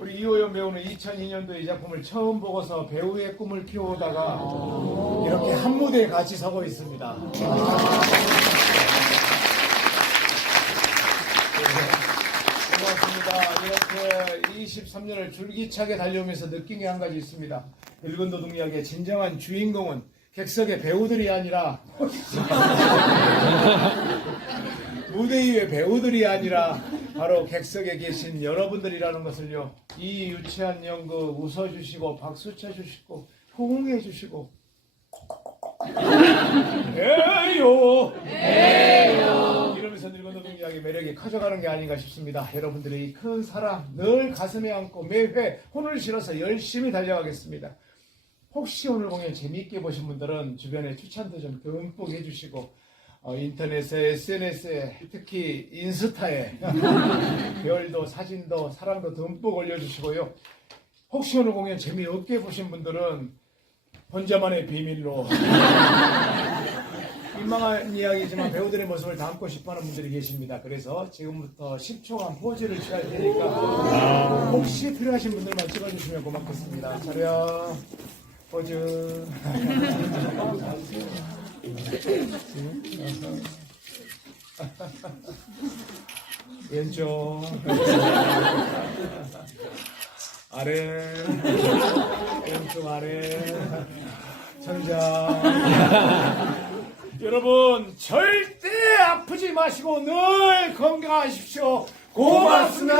우리 이호연 배우는 2002년도 이 작품을 처음 보고서 배우의 꿈을 키우다가 이렇게 한 무대에 같이 서고 있습니다. 고맙습니다. 이렇게 23년을 줄기차게 달려오면서 느낀 게 한 가지 있습니다. 늙은 도둑 이야기의 진정한 주인공은 객석의 배우들이 아니라 무대 위의 배우들이 아니라 바로 객석에 계신 여러분들이라는 것을요. 이 유치한 연극 웃어주시고 박수 쳐주시고 호응해 주시고 에요 에요 이러면서 늙은 이야기 매력이 커져가는 게 아닌가 싶습니다. 여러분들의 이 큰 사랑 늘 가슴에 안고 매회 혼을 실어서 열심히 달려가겠습니다. 혹시 오늘 공연 재미있게 보신 분들은 주변에 추천도 좀 듬뿍 해주시고 어, 인터넷에 SNS에 특히 인스타에 별도 사진도 사랑도 듬뿍 올려주시고요. 혹시 오늘 공연 재미없게 보신 분들은 혼자만의 비밀로 민망한 이야기지만 배우들의 모습을 담고 싶어하는 분들이 계십니다. 그래서 지금부터 10초간 포즈를 취할 테니까 혹시 필요하신 분들만 찍어주시면 고맙겠습니다. 차렷 포즈 왼쪽. 아래. 왼쪽 아래. 천장. 여러분 절대 아프지 마시고 늘 건강하십시오. 고맙습니다.